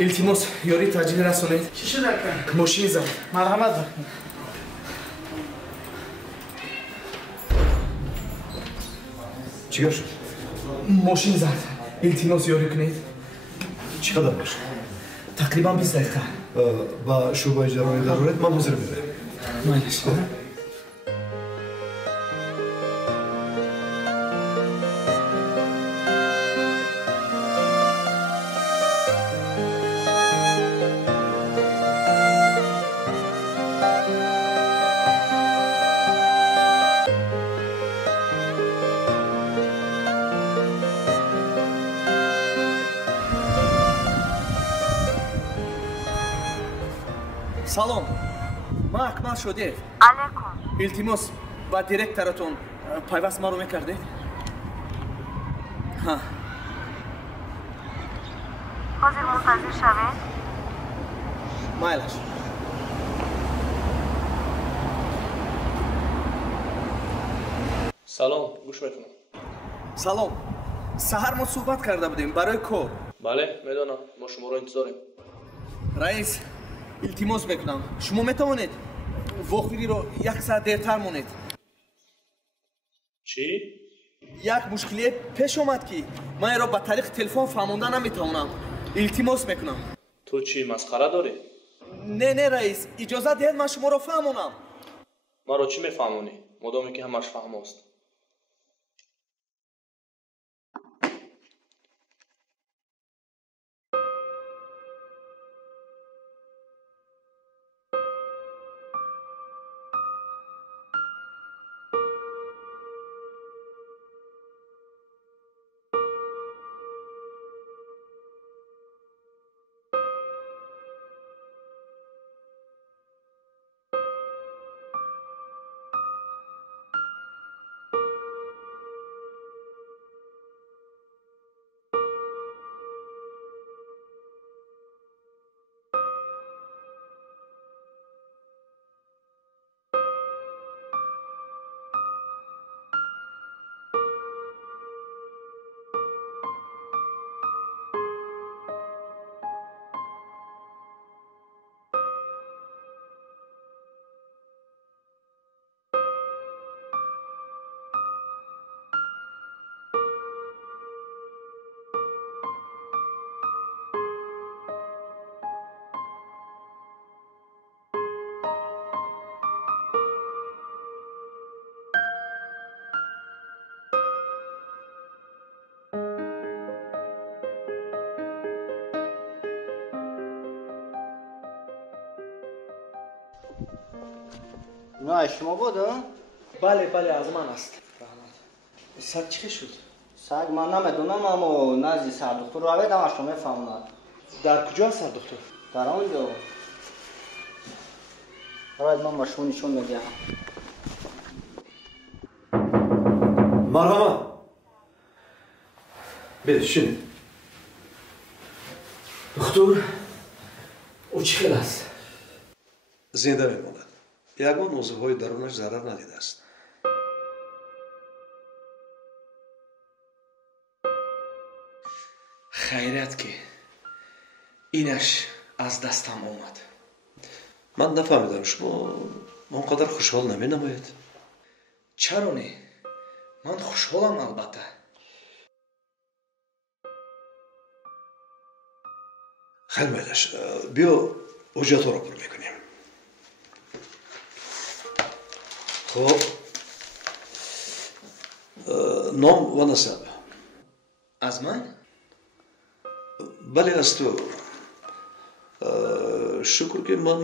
التماس یاری تاجیل رسونید. چی شده که؟ ماشین زد. مرحمت. چیکار شد؟ ماشین زد. التماس یاری کنید. چقدر باشه؟ تقریبا 20 دقیقه. با شعبه جراحی ضرورت من حاضر میره. مایلش. سلام. ما اکمل شدید. علیکم. التماس با دیرکترتون پیوست ما رو میکردید؟ ها. حاضر منتظر شوید؟ مایلش. سلام، گوش میکنم. سلام. سحر ما صحبت کرده بودیم برای کار. بله، میدونم. ما شما رو انتظاریم. رئیس، التماس میکنم. شما میتوانید وقتی رو یک ساعت دیرتر مونید. چی؟ یک مشکلی پیش اومد که من را با طریق تلفن فهمونده نمیتونم. التماس میکنم. تو چی مسخره داری؟ نه رئیس، اجازه دهید من شما را فهمونم. ما رو چی میفهمونی؟ مدامی که همش فهم است. اینا از شما بود ها؟ بله از من است. سگ چی شد؟ سگ من نمیدونم اما نزدی سر دکتر رو آویدم شما میفهموند. در کجا سر دکتر؟ در آنجا. باید من مشونیشون میگم. مرحبا. بشین. دکتر او چی خیلی است؟ زنده میماند. یگان عضوهای درونش ضرر ندیده است. خیرت که اینش از دستم اومد. من نفهمیدم شما اونقدر خوشحال نمی نماید. چرا نه؟ من خوشحالم البته. خیلی میلش بیا حجت رو پر میکنیم. خب نام و نسب از من؟ بله از تو. شکر که من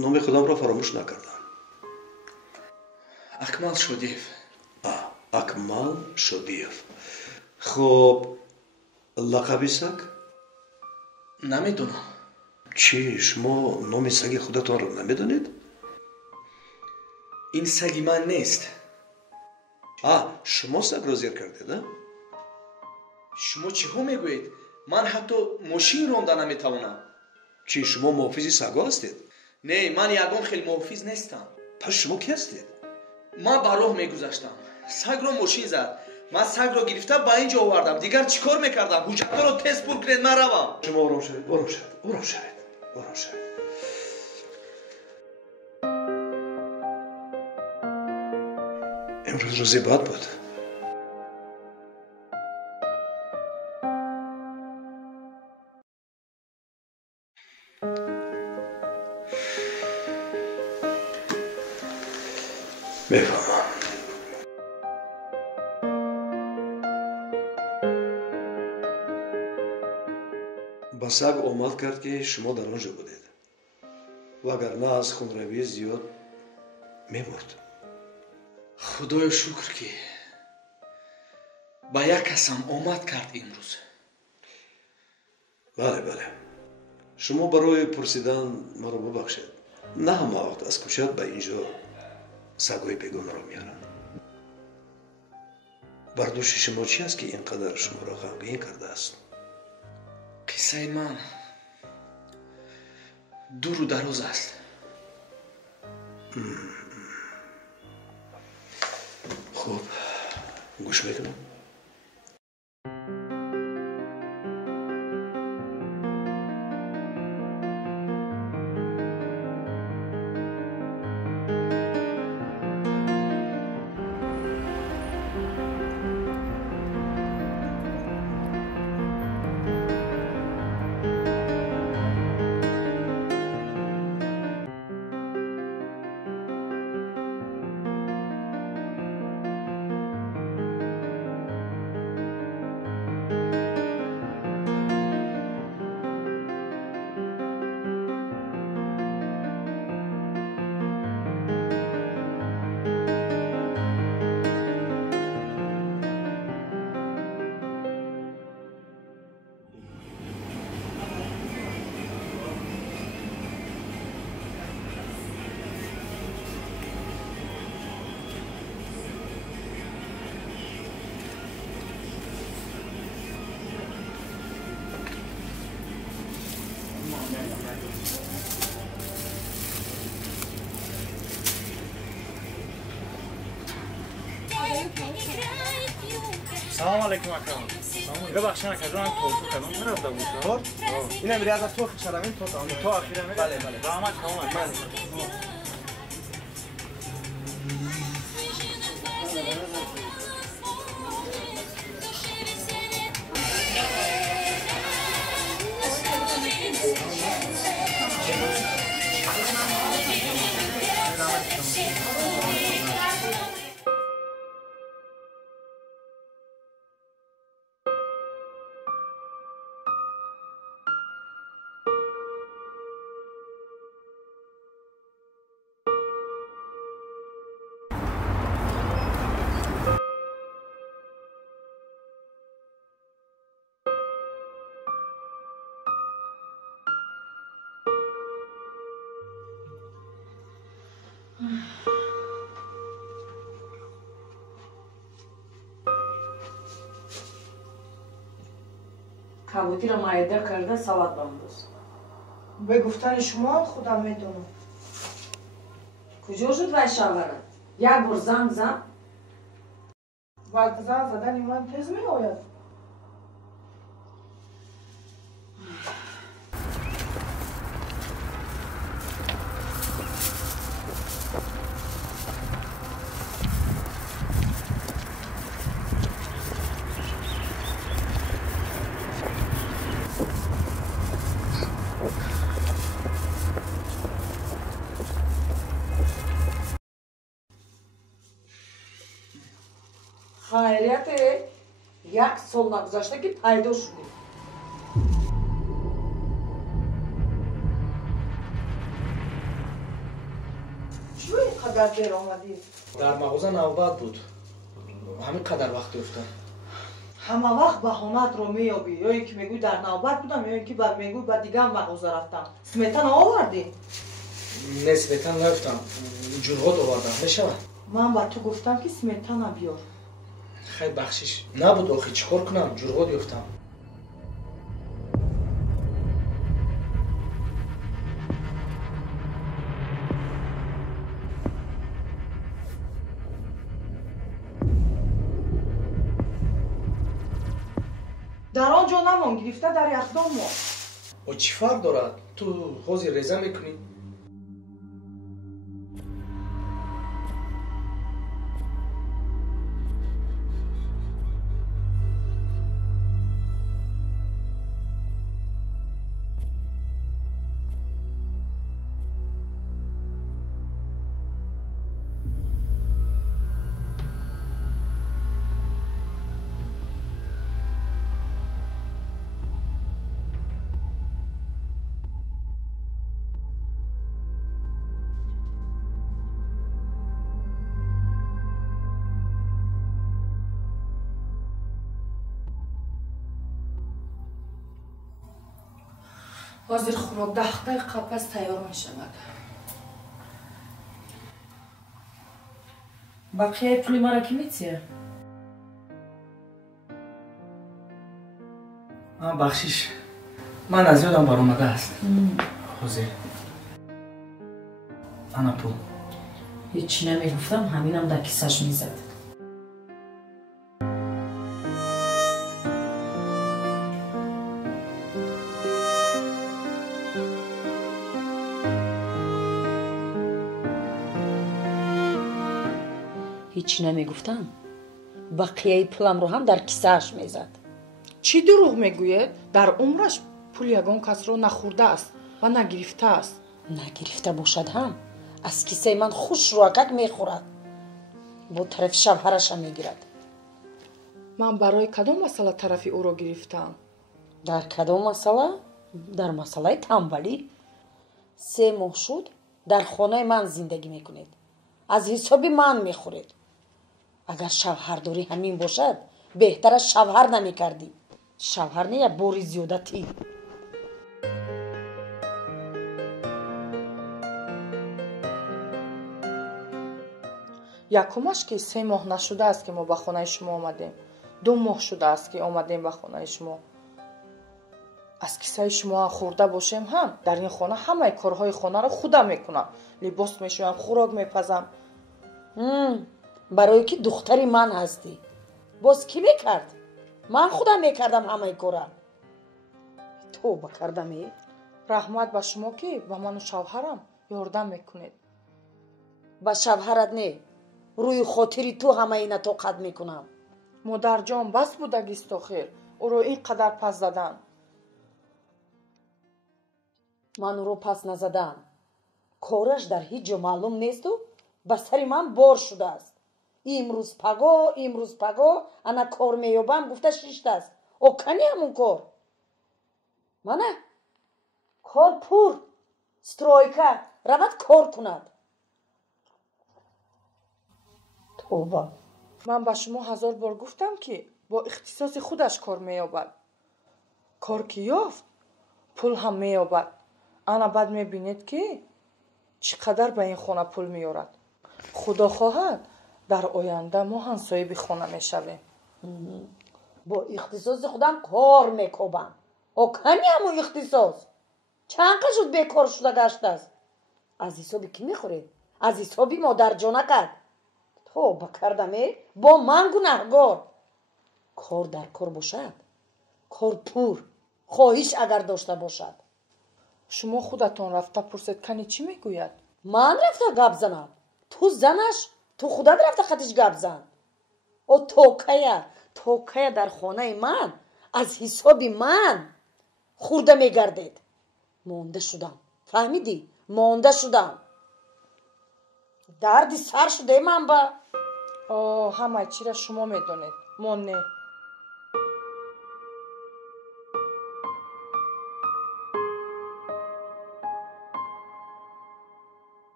نام خودم را فراموش نکردم. اکمل شدیف. اکمل شدیف. خب لقبی سگ؟ نمیدونم. چی شما نام سگ خودتان را نمیدونید؟ این سگی من نیست. شما سگ را زیر کردید نه؟ شما چی ها میگویید؟ من حتی ماشین رانده نمیتوانم. چی شما محافظ سگا هستید؟ نه من یگان خیلی محافظ نیستم. پس شما کی هستید؟ من با راه میگذشتم. سگ را ماشین زد من سگ رو گرفتم با اینجا آوردم. دیگر چیکار میکردم؟ حجت رو تست پول کنید من روم. شما آرام شوید. آرام شوید. امروز روزی بد بود. میفهمم. با سگ اومد کرد که شما در آنجا بودید وگرنه از خونروی زیاد میمرد. خدایا شکر که با یک کسم آمد کرد امروز. بله شما برای پرسیدن مرا ببخشید. نه همه وقت از کوچک به اینجا سگای بیگانه را میارن. برداشت شما چی است که اینقدر شما را غمگین کرده است؟ قصه من دور و دراز است. خوب گوش میکنم. سلام علیکم اکرم. ببخشید اکرم تو کدوم طرف بود؟ اینا میره از تو خشرمین تو تو اخیرا میره. بله. رحمت کامل. کبوتی را معده کرده سواد بامروز. به گفتن شما خودم میدونم. کجا شد وای شاورد؟ یک بار زنگ زن؟ وقت زنگ زدن من تیز می آید. خیریت یک سال نگذشته که پیدا شدیم. چرا اینقدر دیر آمدید؟ در مغازه نوبت بود. همین قدر وقت افتاد. همه وقت بهانت رو میابی. یا اینکه میگوی در نوبت بودم یا اینکه بعد میگوی بعد دیگه هم مغازه رفتم. سمیتن آوردی؟ نه سمیتن نرفتم. جرغات آوردم. میشود؟ من با تو گفتم که سمیتن بیار. خیلی بخشش نبود آخی چیکار کنم جرغات یافتم. جا نمان گرفته در یخدان ما. و چی فرق دارد؟ تو حوضی رزه میکنی؟ حاضر خوراک 10 دقیقه پس تیار می شود. بقیه پولی مرا کی میتیه؟ بخشش من از یادم بر اومده است. حاضر انا پول. هیچی نمیگفتم، همینم در کیسش میزد. هیچی نمیگفتم، بقیه پولم رو هم در کیسه‌اش میزد. چی دروغ میگوید؟ در عمرش پول یگان کس رو نخورده است و نگرفته است. نگرفته باشد هم از کیسه من خوش روکک میخورد، با طرف شوهرش هم میگیرد. من برای کدام مسئله طرفی او را گرفتم؟ در کدام مسئله؟ در مسئله تنبلی. 3 ماه شد در خانه من زندگی میکنید، از حساب من میخورید. اگر شوهرداری همین باشد بهتر از شوهر نمیکردی. شوهر نه، بوری زیادتی. یکمش که 3 ماه نشده است که ما به خانه شما آمدیم. 2 ماه شده است که آمدیم به خانه شما. از کیسه شما خورده باشیم هم در این خانه همه کارهای خانه را خودم میکنم. لباس میشویم، خوراک میپزم. برای که دختری من هستی. باز کی میکرد؟ من خودم میکردم همه کارا. توبه کردم. رحمت به شما که به من و شوهرم یاردم میکنید. با شوهرت نه، روی خاطری تو همه اینا طاقت میکنم. مادر جان بس بودگیست آخر او رو اینقدر پس زدن. من او رو پس نزدم. کارش در هیچ جا معلوم نیست و به سر من بار شده است. امروز پگاه انا کار مییابم گفته شیشت است. او کنی همون کار. منه کار پور سترویکا رود کار کند. توبه. من به شما 1000 بار گفتم که با اختصاص خودش کار مییابد. کار که یافت پول هم مییابد. انا بعد میبینید که چقدر به این خانه پول میارد. خدا خواهد در آینده ما هم صاحب خانه میشویم. با اختصاص خودم کار میکوبم. او کنی همون اختصاص چند شد بیکار شده گشت است. از حسابی کی میخوری؟ از حسابی مادر جانکت. توبه کردم با من گناهگار. کار در کار باشد، کار پور خواهش اگر داشته باشد. شما خودتون رفته پرسید کنی چی میگوید؟ من رفته گپ زنم؟ تو زنش، تو خودت رفته خطش گپ زن. او توکه در خانه من از حساب من خورده میگردید. مانده شدم، فهمیدی؟ مانده شدم. دردی سر شده من با. همه چی را شما میدونید، ما نه.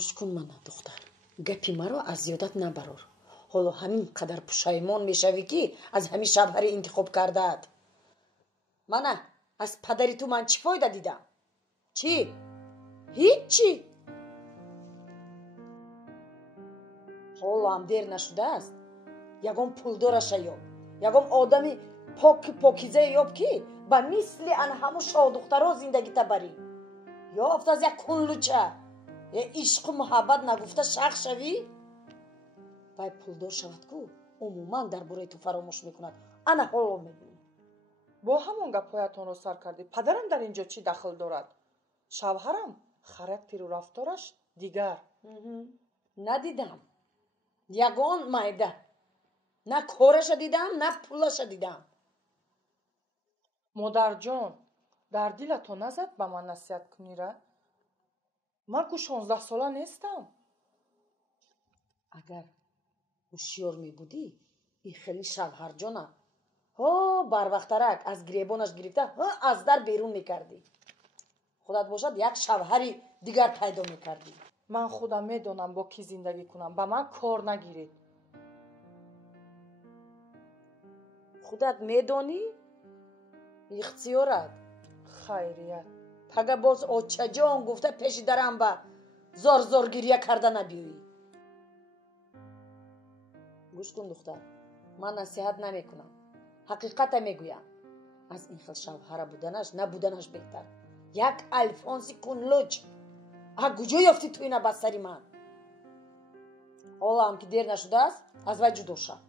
гӯш кун мана духтар, гапи маро аз ёдат набарор. ҳоло ҳамин қадар пушаймон мешавӣ ки аз ҳамин шавҳаре интихоб кардаат. мана аз падари ту ман чӣ фоида дидам? чӣ? ҳиччи. ҳоло ҳам дер нашудааст. ягон пулдораша ёб, ягон одами покизае ёб ки ба мисли ан ҳамун шоҳдухтаро зиндагита барӣ. ёфт аз як кунлуча ишқу муҳаббат нагуфта шах шавӣ. вай пулдор шавад ку умуман дар бораи ту фаромӯш мекунад. ана ҳоло мебинӣ. бо ҳамон гапҳоятонро сар кардӣ. падарам дар ин ҷо чӣ дахл дорад? шавҳарам характеру рафтораш дигар. надидам ягон майда. на кораша дидам, на пулаша дидам. модарҷон, дар дилато назад ба ман насиҳат кунира? ман ку 16 сола нестам. агар ҳушёр мебудӣ ин хеле шавҳарҷона барвақтарак аз гиребонаш гирифта аз дар берун мекардӣ. худат бошад як шавҳари дигар пайдо мекардӣ. ман худам медонам бо кӣ зиндагӣ кунам. ба ман кор нагиред. худат медонӣ ихтиёрат. хайрият. пага боз очаҷон гуфта пеши дарам ба зор гирья карда набиёӣ. гӯш кун духтар, ман насиҳат намекунам, ҳақиқата мегӯям. аз ин хел шавҳара буданаш набуданаш беҳтар. як альфонси кунлуч. аз куҷо ёфтӣ ту ина ба сари ман? ҳоло ҳам ки дер нашудааст, аз вай ҷудо шав.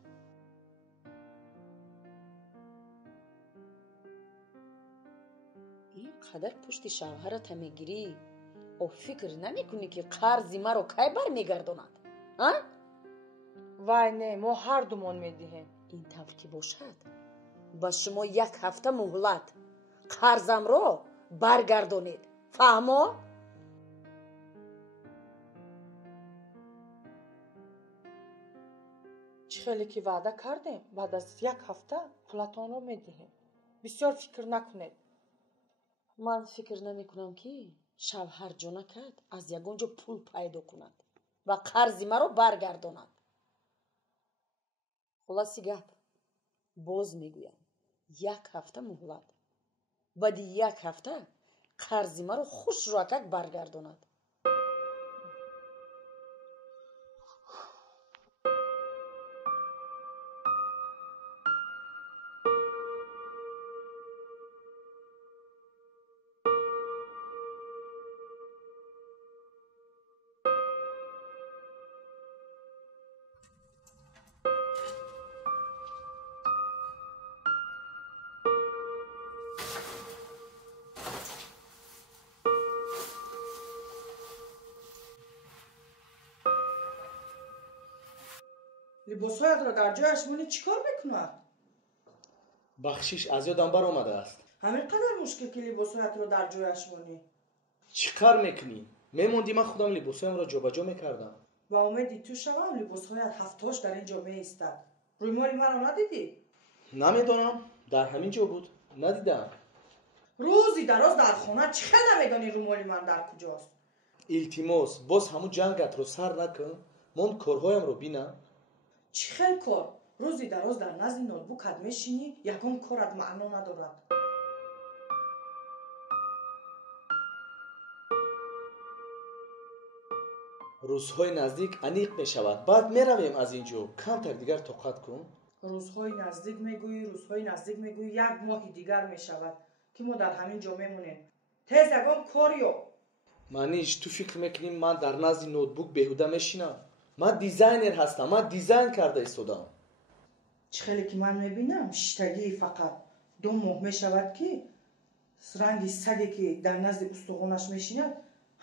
ин қадар пушти шавҳарата мегирӣ, фикр намекунӣ ки қарзи маро кай бармегардонад? вай не, мо ҳардумон медиҳем. ин тавр ки бошад, ба шумо 1 ҳафта муҳлат. қарзамро баргардонед. фаҳмо? чӣ хеле ки ваъда кардем, баъд аз 1 ҳафта пулатонро медиҳем. бисёр фикр накунед. ман фикр намекунам ки шавҳарҷонакат аз ягон ҷо пул пайдо кунад ва қарзи маро баргардонад. хулоси гап, боз мегӯям, 1 ҳафта муҳлат. баъди 1 ҳафта қарзи маро хушрӯакак баргардонад. либосҳоятро дар ҷояш монӣ чӣ кор мекунад? бахшиш аз ёдам баромадааст. ҳамин қадар мушкил ки либосҳоятро дар ҷояш монӣ. чӣ кар мекунӣ? мемондӣ ман худам либосҳоямро ҷобаҷо мекардам. ба умеди ту шавам либосҳоят ҳафтош дар ин ҷо меистад. рӯймоли маро надидӣ? намедонам, дар ҳамин ҷо буд, надидам. рӯзи дароз дар хона чӣ хел намедонӣ рӯмоли ман дар куҷост? илтимос, боз ҳамун ҷангатро сар накун, мон корҳоямро бина. чӣ хел кор? рӯзи дароз дар назди ноутбукат мешинӣ, ягон корат маъно надорад. рӯзҳои наздик аниқ мешавад, баъд меравем аз ин ҷо. камтар дигар тоқат кун. рӯзҳои наздик мегӯӣ, 1 моҳи дигар мешавад ки мо дар ҳамин ҷо мемонем. тез ягон кор ёб. маниш ту фикр мекунӣ ман дар назди ноутбук беҳуда мешинам? ман дизайнер ҳастам, ман дизайн карда истодам. чӣ хеле ки ман мебинам, шиштагии фақат 2 моҳ мешавад ки ранги саге ки дар назди устухонаш мешинад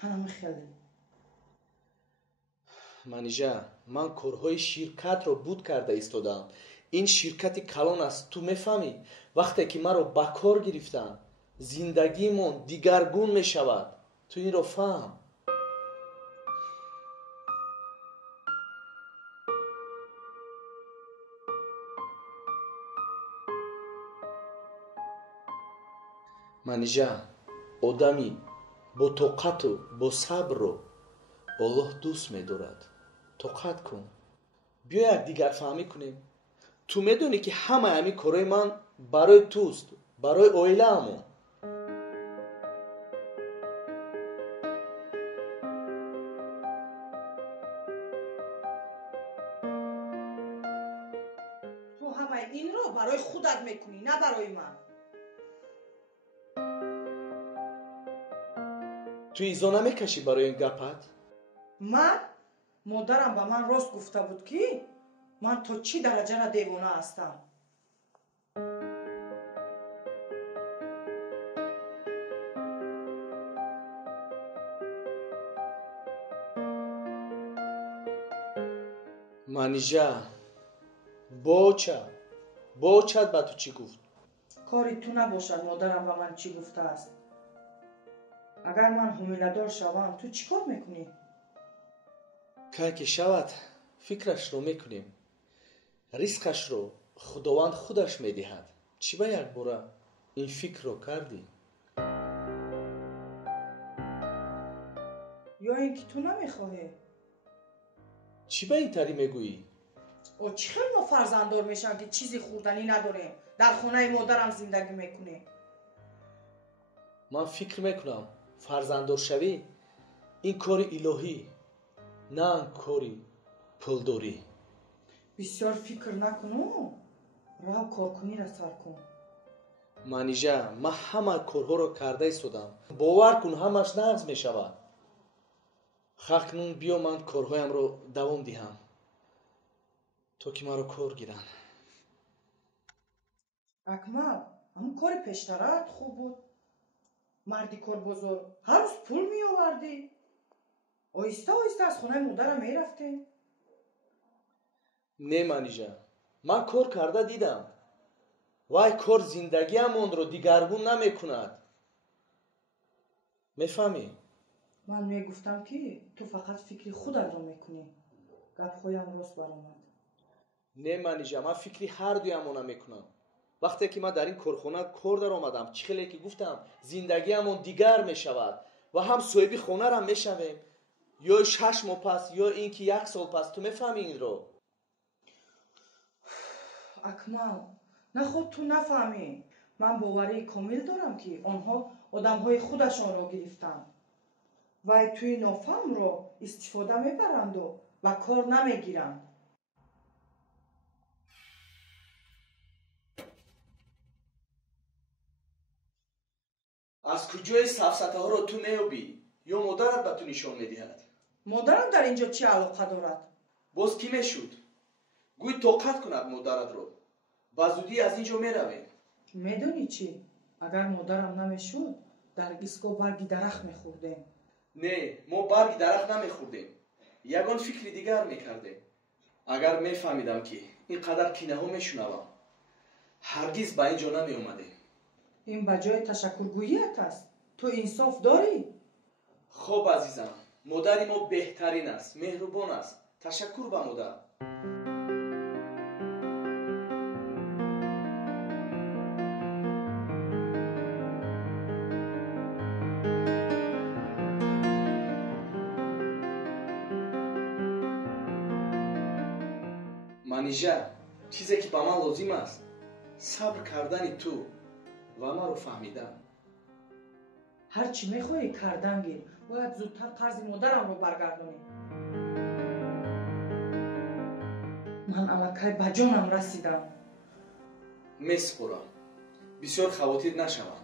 ҳана мехеле. манижа, ман корҳои ширкатро буд карда истодам. ин ширкати калон аст, ту мефаҳмӣ? вақте ки маро ба кор гирифтанд, зиндагимон дигаргун мешавад. ту инро фаҳм. манижа, одами бо тоқату бо сабрро Аллоҳ дӯст медорад. Тоқат кун. биё як дигарфаҳмӣ кунем. Ту медонӣ ки ҳамаи ҳамин корои ман барои туст, барои оилаамон. ту ҳамаи инро барои худат мекунӣ, на барои ман. ту изо намекашӣ барои ин гапат? ман модарам ба ман рост гуфта буд ки ман то чӣ дараҷара девона ҳастам. манижа бочад ба ту чӣ гуфт? кори ту набошад модарам ба ман чӣ гуфтааст. агар ман ҳомиладор шавам, ту чӣ кор мекунӣ? кай ки шавад, фикрашро мекунем. ризқашро худованд худаш медиҳад. чӣ ба якбора ин фикрро кардӣ? ё ин ки ту намехоҳӣ? чӣ ба ин тарӣ мегӯӣ? чӣ хел мо фарзанддор мешавем ки чизи хӯрданӣ надорем, дар хонаи модарам зиндагӣ мекунем? ман фикр мекунам фарзанддоршавӣ ин кори илоҳӣ, на кори пулдорӣ. бисёр фикр накуну, рав коркуниро сар кун. манижа, ман ҳама корҳоро карда истодам. бовар кун, ҳамаш нағз мешавад. хакнун биё ман корҳоямро давом диҳам, то ки маро кор гиранд. акмал, ҳамун кори пештарат хуб буд. марди корбозор, ҳар рӯз пул меовардӣ. оҳиста оҳиста аз хонаи модарам мерафтем. не манижа, ман кор карда дидам. вай кор зиндагиамонро дигаргун намекунад. мефаҳмӣ? ман мегуфтам ки ту фақат фикри худатро мекунӣ. гапҳоям рост баромад. не манижа, ман фикри ҳардуямона мекунам. вақте ки ман дар ин корхона кор даромадам, чӣ хеле ки гуфтам зиндагиамон дигар мешавад ва ҳам соҳиби хонарам мешавем, ё 6 моҳ пас, ё ин ки 1 сол пас. ту мефаҳмӣ инро? акмал, наход ту нафаҳмӣ. ман боварии комил дорам ки онҳо одамҳои худашонро гирифтанд. вай туи нофаҳмро истифода мебаранду ва кор намегиранд. аз куҷои сафсатаҳоро ту меёбӣ ё модарат ба ту нишон медиҳад? модарам дар инҷо чӣ алоқа дорад? боз кӣ мешуд? гӯй тоқат кунад модаратро. ба зудӣ аз инҷо меравем. медонӣ чӣ? агар модарам намешуд, дар истгоҳ барги дарахт мехӯрдем. не, мо барги дарахт намехӯрдем. ягон фикри дигар мекардем. агар мефаҳмидам ки ин қадар кинаҳо мешунавам, ҳаргиз ба ин ҷо намеомадем. ин ба ҷои ташаккургӯият аст. ту инсоф дорӣ? хоб азизам, модари мо беҳтарин аст, меҳрубон аст. ташаккур ба модар. манижа, чизе ки ба ман лозим аст сабр кардани ту ва маро фаҳмидан. ҳар чӣ мехоҳӣ кардан гир. бояд зудтар қарзи модарамро баргардонӣ. ман аллакай ба ҷонам расидам. месупорам. бисёр хавотир нашавам.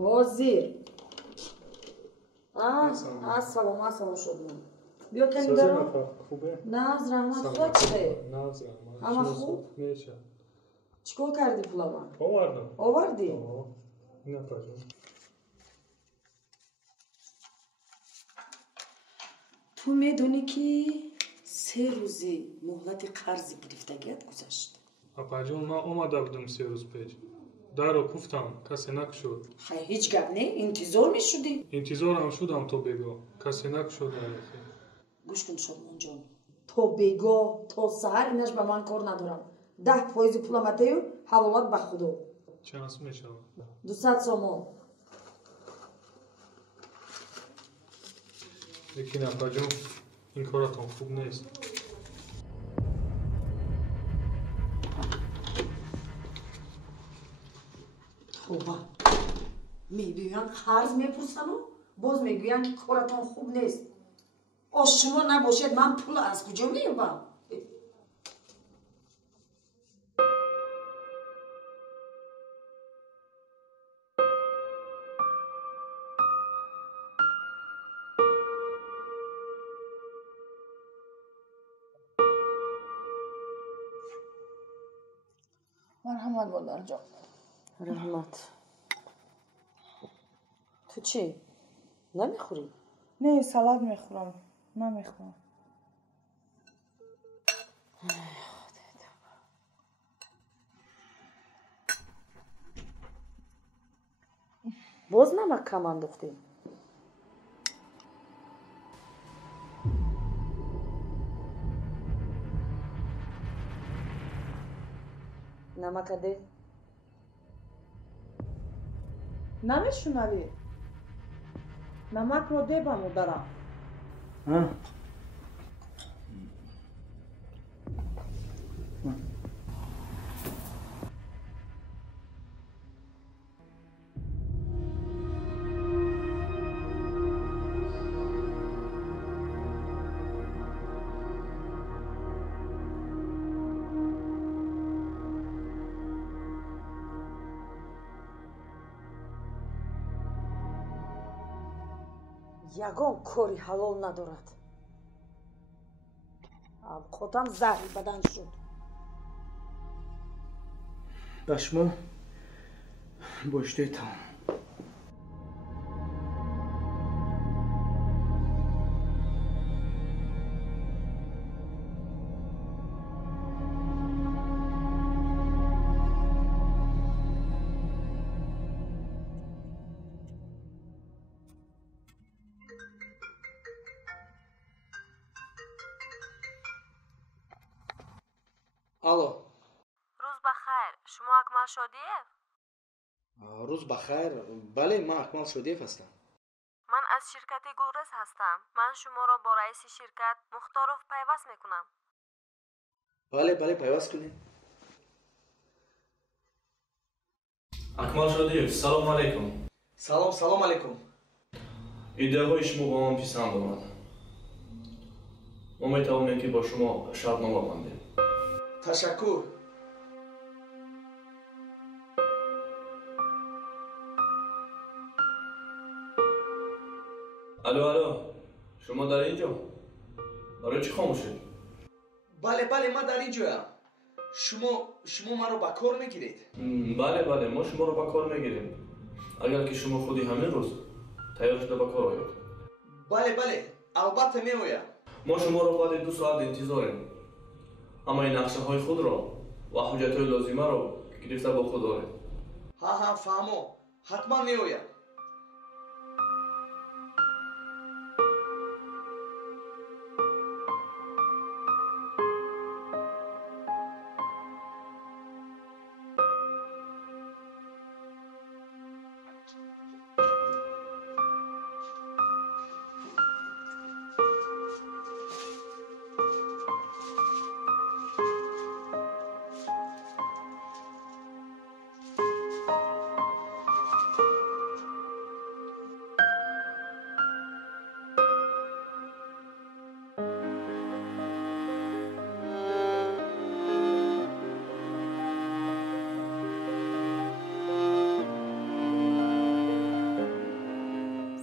ҳозир. ассалом шудман. биё кани баро. навз раҳмат. худо чӣ хайр? ҳама хуб? чӣ кор кардӣ пулама? овардӣ? ту медонӣ ки 3 рӯзи муҳлати қарзи гирифтагият гузашт. апаҷон, ман омада будам 3 рӯз пеш. дарро куфтам, касе накушод. хай ҳеҷ гап не интизор мешудӣ. Интизорам шудам то бего, касе накушод. гӯш кун шодмонҷон, то бегоҳ то саҳар инаш ба ман кор надорам. 10% пулам атаю ҳаволат ба худо. Чанд сум мешавад? 200 сомон. лекин апаҷон, ин коратон хуб нест. хуба мегӯянд қарз мепурсану боз мегӯянд ки коратон хуб нест. ош шумо набошед ман пул аз куҷо меёбам? марҳамат модарҷон. раҳмат. ту чӣ намехӯрӣ? не салат мехӯрам, намехӯрам. боз намак кам андохтӣ? намака де. намешунавӣ? намакро де ба модарам. ягон кори ҳалол надорад. авқотам заҳри бадан шуд. ба шумо боштетам. алло. рӯз бахайр, шумо Акмал Шодиев? рӯз бахайр. бале, ман Акмал Шодиев ҳастам. ман аз ширкати Гулрез ҳастам. ман шуморо бо раиси ширкат Мухторов пайваст мекунам. бале, пайваст кунед. Акмал Шодиев, салом алейкум. салом алейкум. идеаҳои шумо ба ман писанд омад. мо метавонем ки бо шумо шартнома бандем. ташаккур. алло, шумо дар ин ҷо? барои чӣ хомӯшед? бале, ман дар ин ҷоям. шумо маро ба кор мегиред? бале, мо шуморо ба кор мегирем. агар ки шумо худи ҳамин рӯз тайёр шуда ба кор оед. бале, албатта меоям. мо шуморо баъди 2 соат интизорем. ҳамаи нақшаҳои худро ва ҳуҷҷатҳои лозимаро гирифта бо худ оред. ҳа, фаҳмо. ҳатман меоям.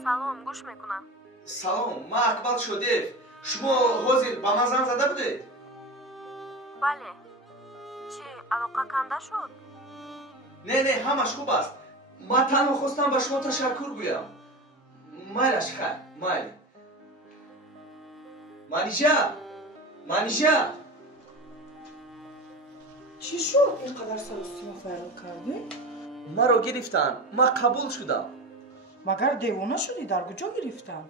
салом, гӯш мекунам. салом, ман Акмал Шодиев. шумо ҳозир ба ман зан зада будед? бале. чӣ, алоқа канда шуд? не, ҳамаш хуб аст. ман танҳо хостам ба шумо ташаккур гӯям. майлаш, хай, майли. манижа. чӣ шуд? ин қадар саростима файрол кардӣ? маро гирифтанд, ман қабул шудам. Магар девона шудӣ, дар куҷо гирифтанд?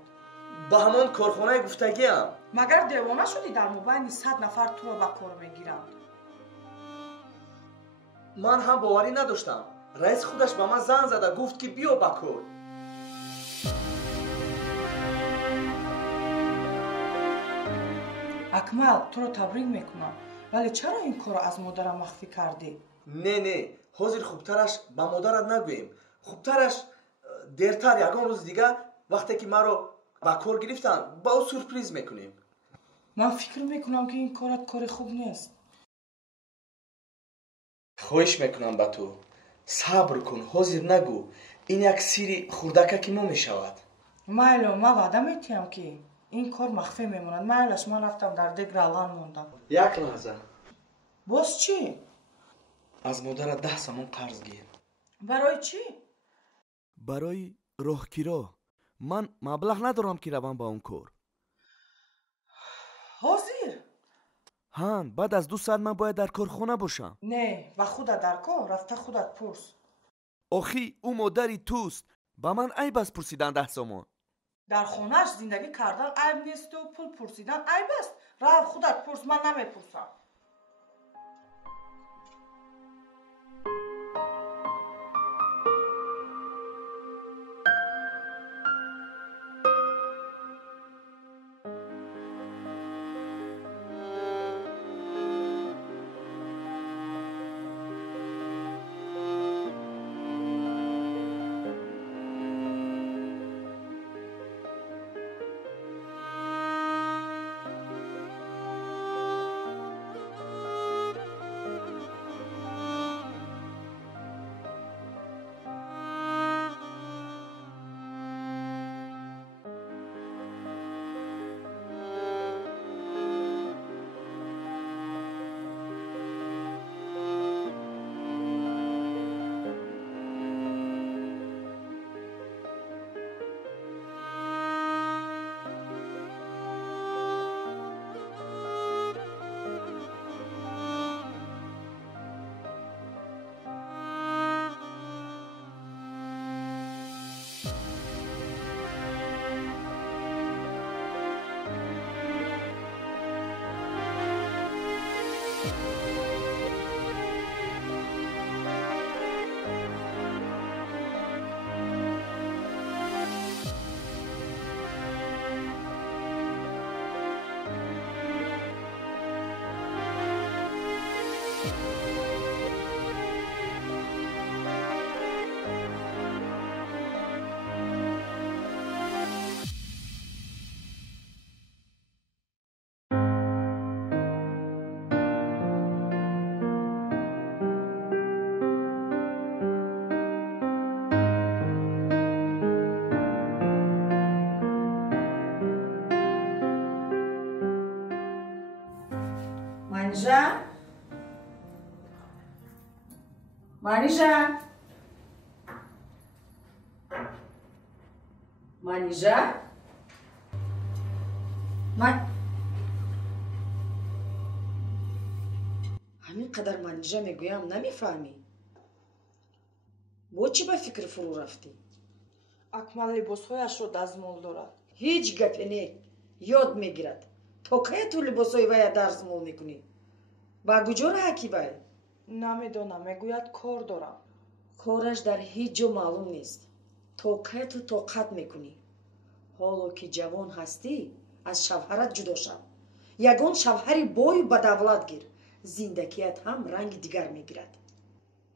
ба ҳамон корхонаи гуфтагиам. Магар девона шудӣ, дар мобайни 100 нафар туро ба кор мегиранд? ман ҳам боварӣ надоштам. раис худаш ба ман занг зада гуфт ки биё ба кор. акмал, туро табрик мекунам, вале чаро ин корро аз модарам махфӣ кардӣ? не, ҳозир хубтараш ба модарат нагӯем. хубтараш дертар ягон рӯз дига вақте ки маро ба кор гирифтанд ба ӯ сюрприз мекунем. ман фикр мекунам ки ин корат кори хуб нест. хоҳиш мекунам ба ту, сабр кун, ҳозир нагӯ. ин як сирри хурдакаки мо мешавад. майло, ман ваъда метиҳам ки ин кор махфӣ мемонад. майлаш, ман рафтам дар дег равған мондам. як лаҳза. боз чӣ? аз модарат 10 сомон қарз гир. барои чӣ? барои роҳкиро. ман маблағ надорам ки равам ба он кор. ҳозир? ҳан баъд аз 2 соат ман бояд дар корхона бошам. не, ба худат дар кор, рафта худат пурс. охи ӯ модари туст. ба ман айб аст пурсидан 10 сомон. дар хонааш зиндагӣ кардан айб несту пул пурсидан айб аст. рав худат пурс, ман намепурсам. манижа ҳамин қадар манижа мегӯям намефаҳмӣ? бо чӣ ба фикр фурӯ рафтӣ? акмал либосҳояшро дазмол дорад. ҳеҷ гапе не, ёд мегирад. то кая ту либосҳои вая дазмол мекунӣ? ба куҷо раҳаки вай? намедонам, мегӯяд кор дорам. кораш дар ҳеҷ ҷо маълум нест. то кая ту тоқат мекунӣ? ҳоло ки ҷавон ҳастӣ, аз шавҳарат ҷудо шав. ягон шавҳари бою бадавлат гир. зиндагият ҳам ранги дигар мегирад.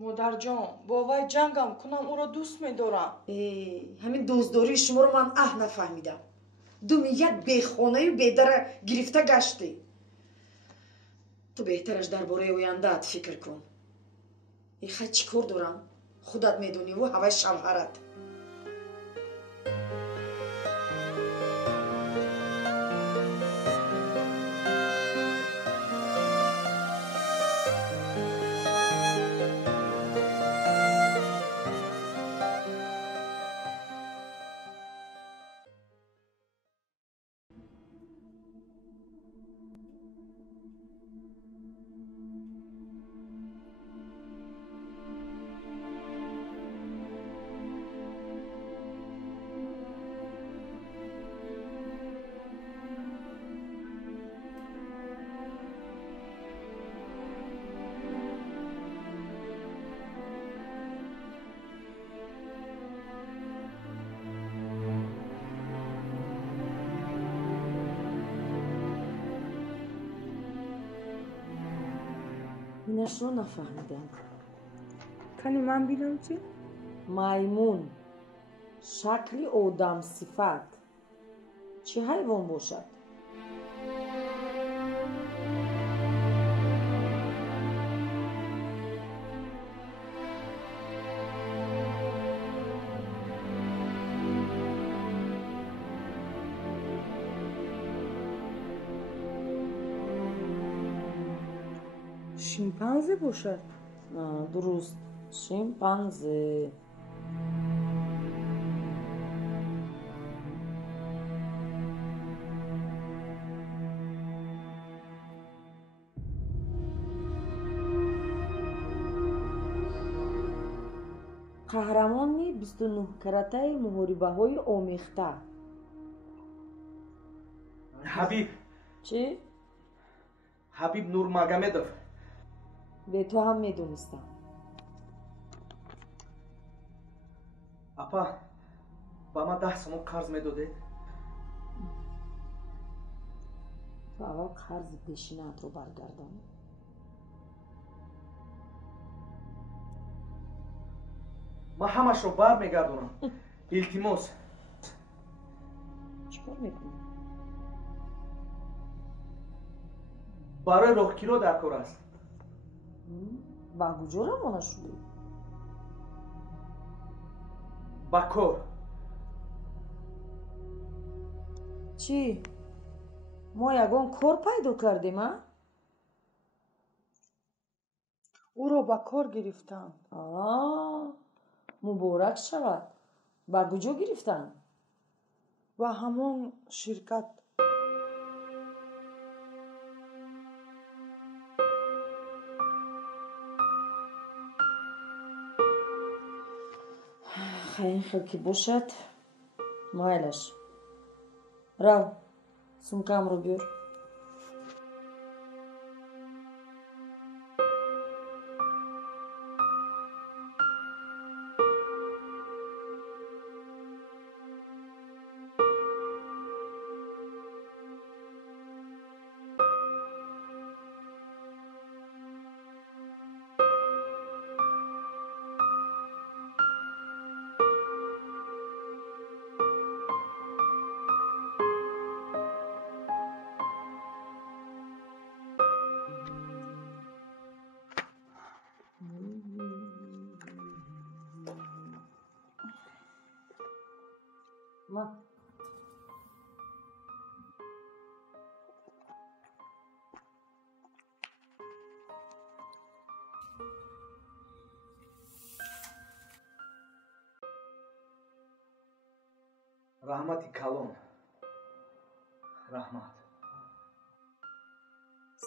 модарҷон, бо вай ҷангам кунам, ӯро дӯст медорам. ҳамин дӯстдории шуморо ман нафаҳмидам. думи як бехонаю бедара гирифта гаштӣ. ту беҳтараш дар бораи ояндаат фикр кун. иха чӣ кор дорам? худат медониву ҳавай шавҳарат. اینش رو نفهمیدم. کنی من بینم چی؟ مایمون شکلی آدم صفت چه حیوان باشد؟ شیمپانزه باشد. درست، شیمپانزه. қаҳрамони 29-каратаи муҳорибаҳои омехта. ҳабиб. чӣ? ҳабиб нурмагомедов. бе ту ҳам медонистам. апа, ба ман 10 сомон қарз медодед? ту аввал қарзи пешинаатро баргардон. ман ҳамашро бар мегардонам. илтимос. чикор мекунӣ? барои роҳгиро дар кор аст. ба куҷо равона шудӣ? ба кор. чӣ? мо ягон кор пайдо кардем, а? ӯро ба кор гирифтанд. муборак шавад. ба куҷо гирифтанд? ба ҳамон ширкат. ин хел ки бошад, майлаш. рав, сумкаамро биёр. раҳмати калон. раҳмат.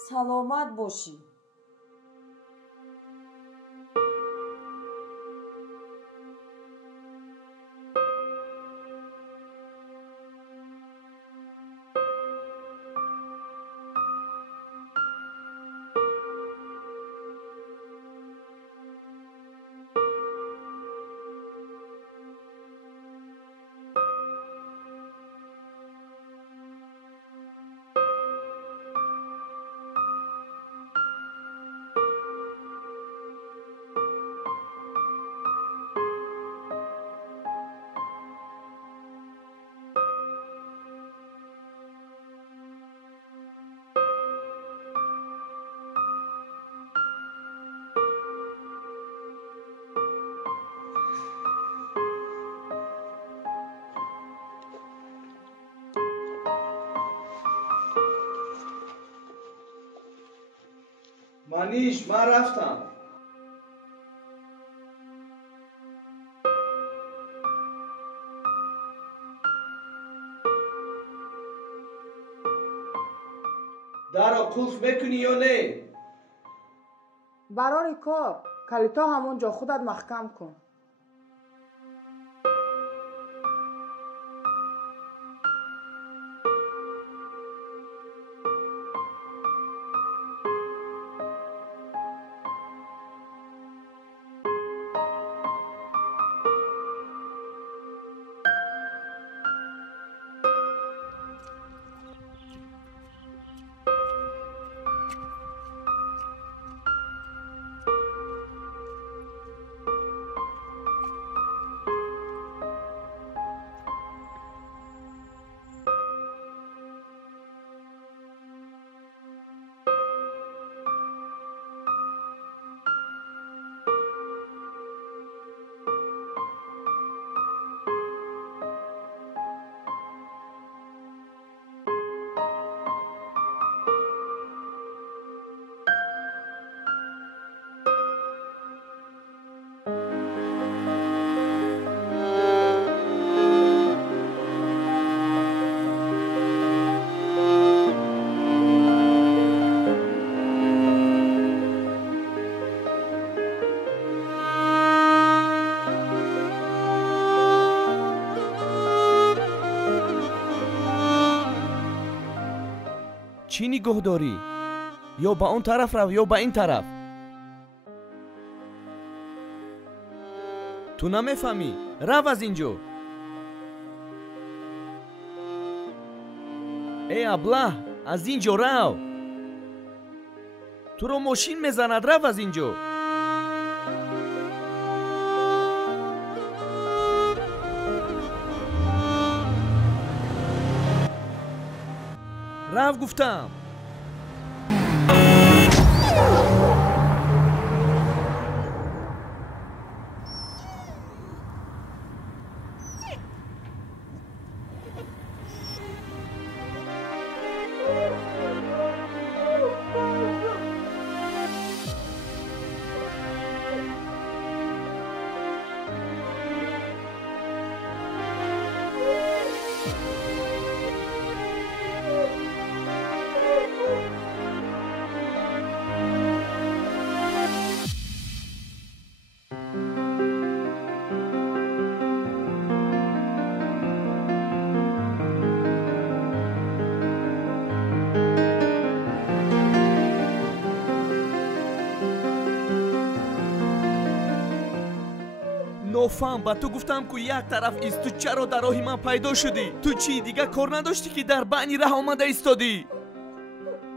саломат бошӣ. маниш, ман рафтам. даро қулф мекунӣ ё не? барори кор. калито ҳамон ҷо худат маҳкам кун. چی نگاه داری؟ یا با اون طرف رو یا با این طرف. تو نمیفهمی؟ رو از اینجا. ای ابله، از اینجا رو. تو رو ماشین میزند، رو از اینجا. رو گفتم. نوفهم با تو گفتم که یک طرف ایست. تو چرا در راه من پیدا شدی؟ تو چی دیگه کار نداشتی که در بین راه آمده ایستادی؟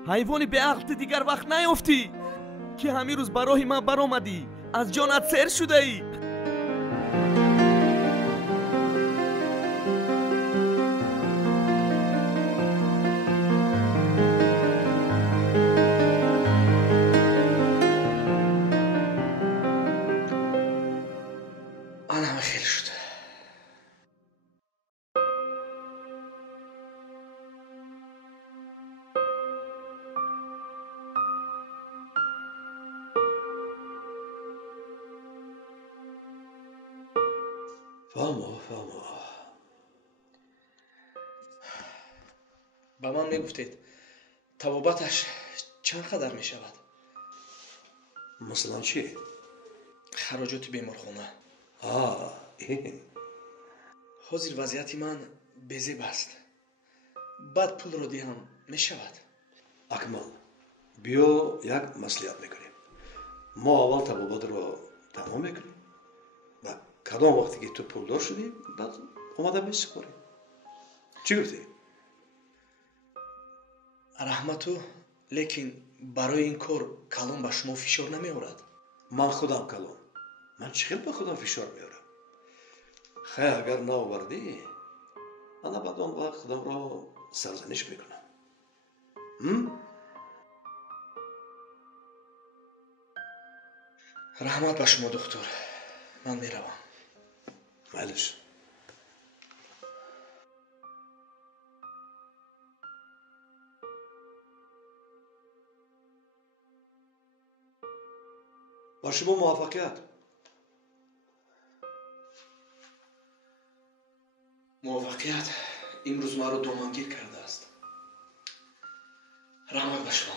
حیوانی به عقل دیگر وقت نیافتی که همین روز برای من برآمدی، از جانت سیر شده ای. فهمو با من میگفتید طبابتش چند قدر می شود؟ مثلا چی؟ خراجات بیمارخانه. این حاضر وضعیت من بزیب است. بعد پول رو دهم می شود؟ اکمل بیا یک مسئولیت میکنیم. ما اول طبابت رو تمام میکنیم و کدام وقتی که تو پول دار شدی بعد اومده میسپاریم. چی گفتی؟ رحمتو، لیکن برای این کار کلان به شما فشار نمی آورد؟ من خودم کلان. من چقدر به خودم فشار میارم؟ خیلی اگر نآوردی انا بعد اون وقت خودم رو سرزنش میکنم. رحمت به شما دکتر، من میروم. معلش. با شما موفقیت. موفقیت امروز ما رو دامنگیر کرده است. رحمت به شما.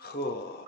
خب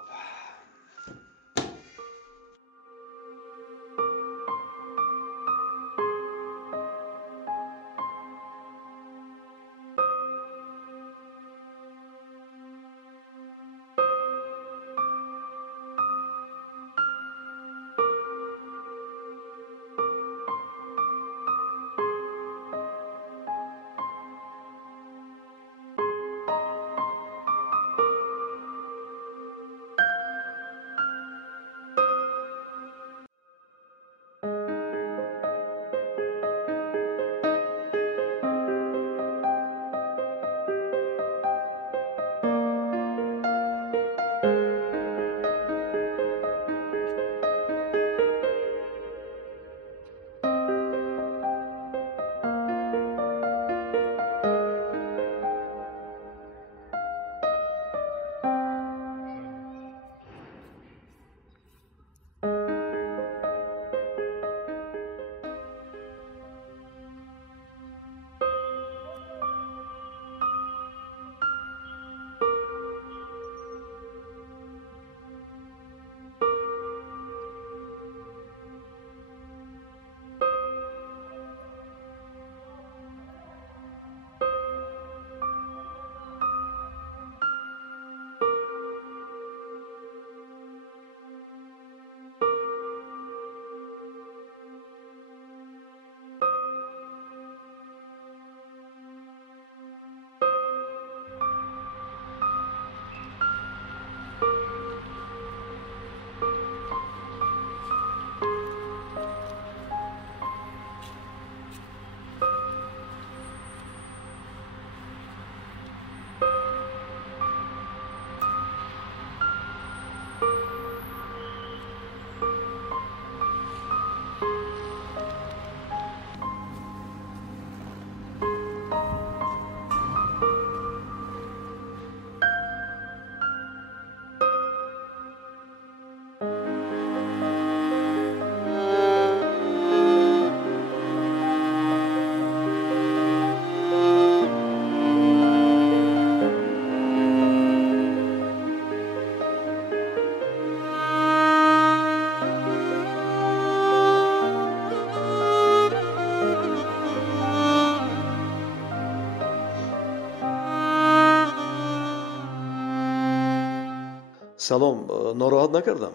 салом, нороҳат накардам.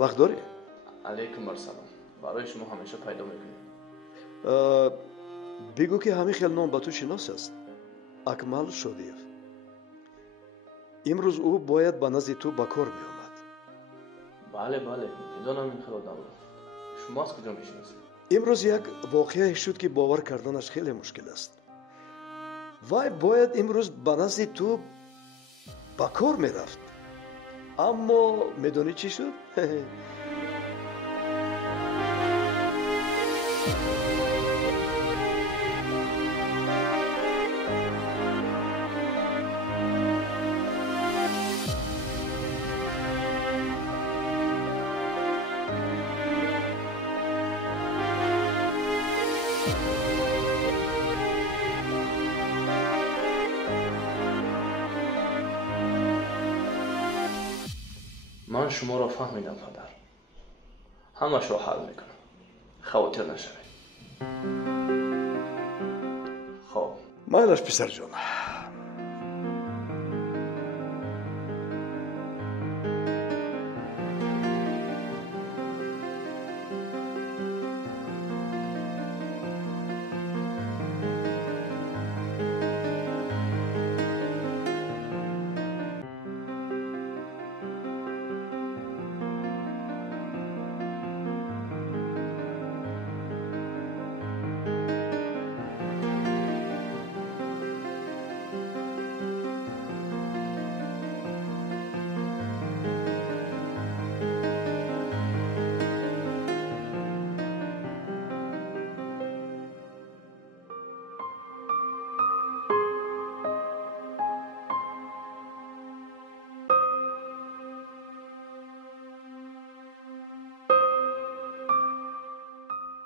Вақт дорӣ? علیکم السلام. برای شما همیشه پیدا میکنیم. بگو که همین خیلی نام به تو شناس است. اکمل شادیف. امروز او باید به نزد تو به کار می آمد. بله میدانم این خیلی آدم رو. شما از کجا میشناسید؟ امروز یک واقعه شد که باور کردنش خیلی مشکل است. وای باید امروز به نزد تو به کار می رفت. اما میدونی چی شد؟ من شما را فهمیدم پدر. همش را حل میکنم. خاطر نشوید. خب مایلش پسر جان.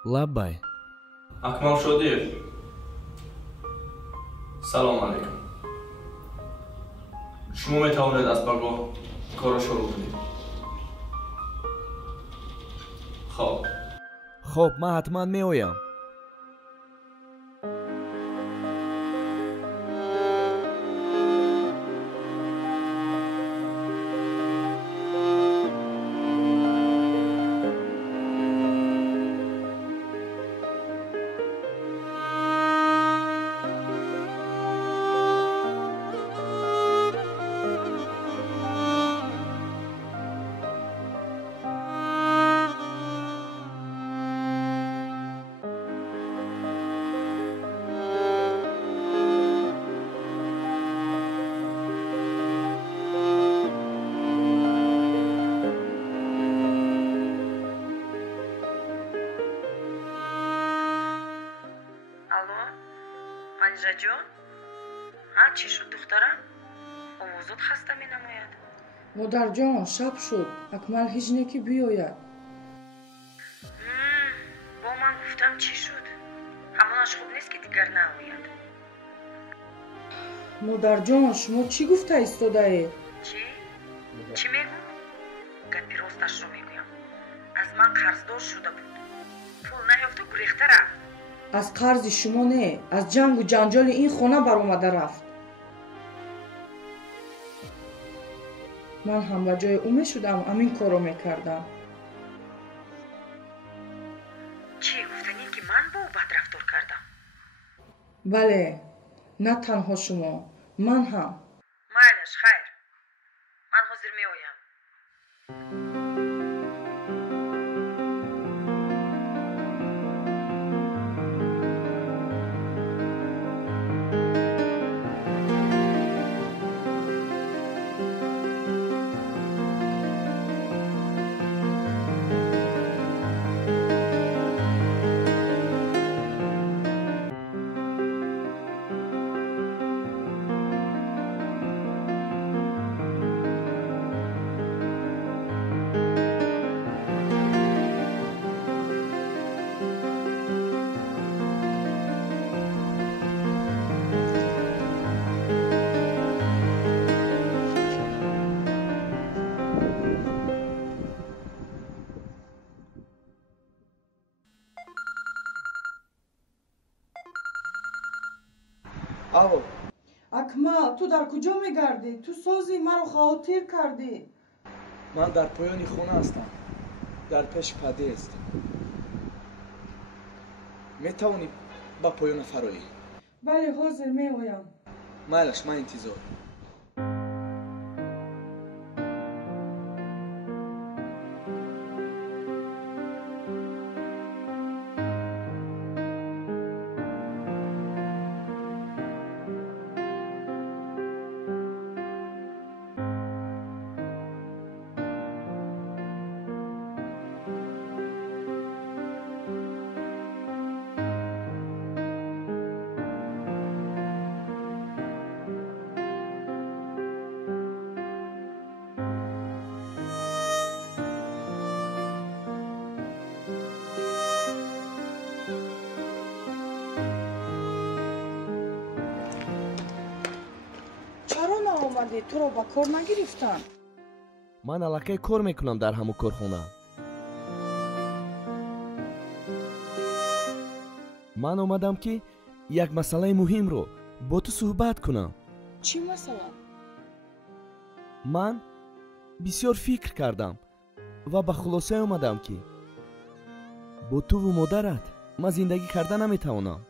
لبای اکمل شادیف. سلام علیکم. شما میتوانید از پگاه کار شروع کنید. خب من حتما میایم. манижа ҷон, чӣ шуд духтарам? овозот хаста менамояд. модарҷон, шаб шуд. акмал ҳеҷ не ки биёяд. бо ман гуфтам чӣ шуд? ҳамонаш хуб нест ки дигар наояд. модарҷон, шумо чӣ гуфта истодаед? чӣ мегӯ? гапи росташро мегӯям. аз ман қарздор шуда буд. пул наёфта гурехта рафт. аз қарзи шумо не, аз ҷангу ҷанҷоли ин хона баромада рафт. ман ҳам ба ҷои ӯ мешудам, ҳамин корро мекардам. чӣ гуфтанӣ ки ман бо ӯ бадрафтор кардам? бале, на танҳо шумо, ман ҳам. майлаш, хайр. ман ҳозир меоям. акмал, ту дар куҷо мегардӣ? Ту сози маро хаотир кардӣ. ман дар поёни хона ҳастам, дар пеши падест. метавонӣ ба поёна фароӣ? бале, ҳозир меоям. майлаш, ман интизор. туро ба кор нагирифтан? ман аллакай кор мекунам дар ҳамун корхона. ман омадам ки як масъалаи муҳимро бо ту суҳбат кунам. чӣ масъала? ман бисёр фикр кардам ва ба хулосае омадам ки бо туву модарат ман зиндагӣ карда наметавонам.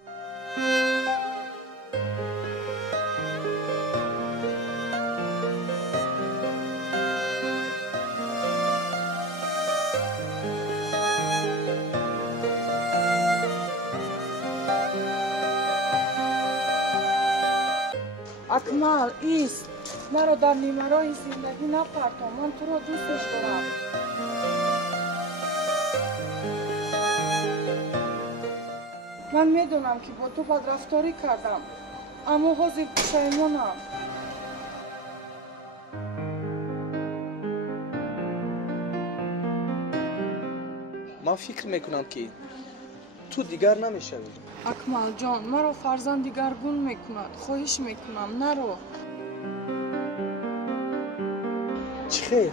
акмал, ист, маро дар нимарои зиндагӣ напартон. ман туро дӯстеш дорам. ман медонам ки бо ту бадрафторӣ кардам, аммо ҳозир пушаймонам. ман фикр мекунам ки ту дигар намешавӣ. акмалҷон, маро фарзанди гаргун мекунад. хоҳиш мекунам, наро. чӣ хел?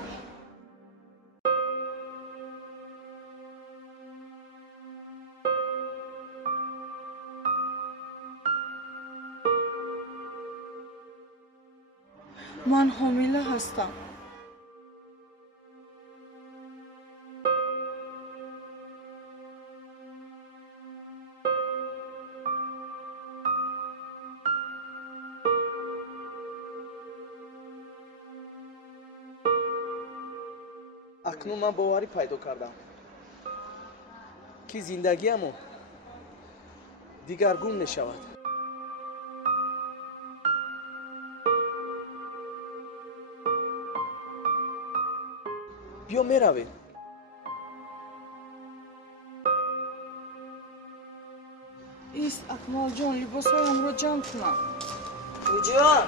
ман ҳомила ҳастам. акнун ман боварӣ пайдо кардам ки зиндагиамон дигаргун мешавад. биё меравем. ист, акмалҷон, либосҳоямро ҷамъ кунам. ҷон,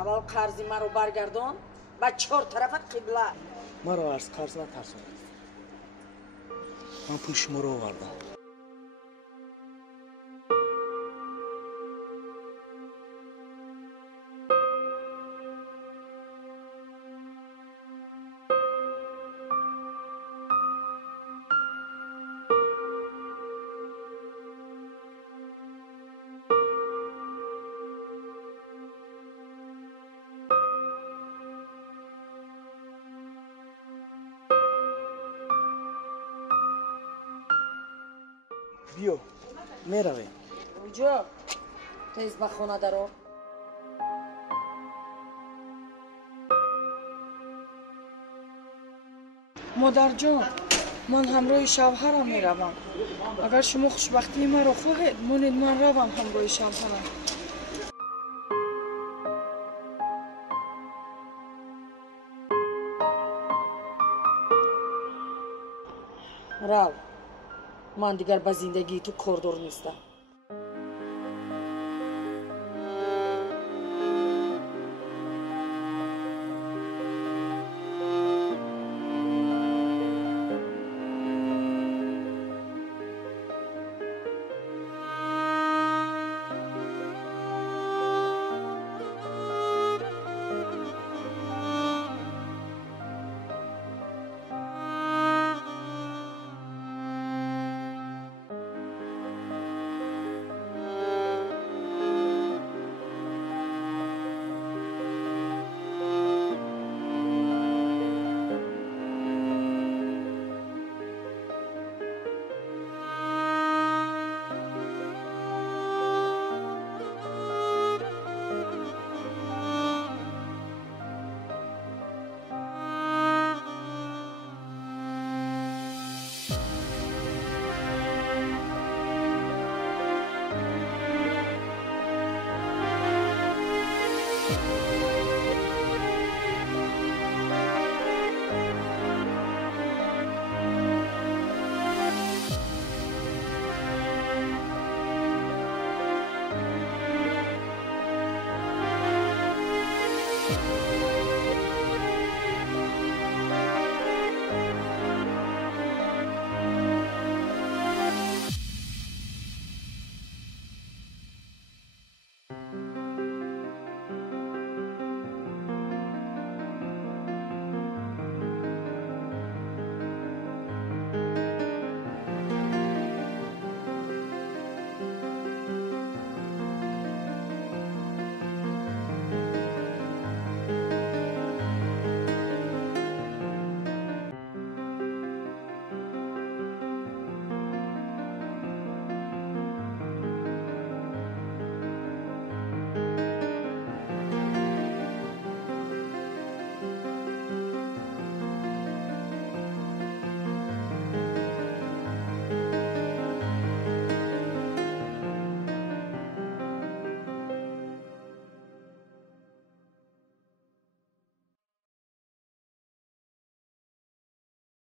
аввал қарзи маро баргардон ба чор тарафа қибла. маро аз қарз натарсон. ман пули шуморо овардам. биё меравем. ҷо, тез ба хона даро. модарҷон, ман ҳамроҳи шавҳарам меравам. агар шумо хушбахтии маро хоҳед, монед ман равам ҳамроҳи шавҳарам. рав, ман дигар ба зиндагии ту кордор нестам.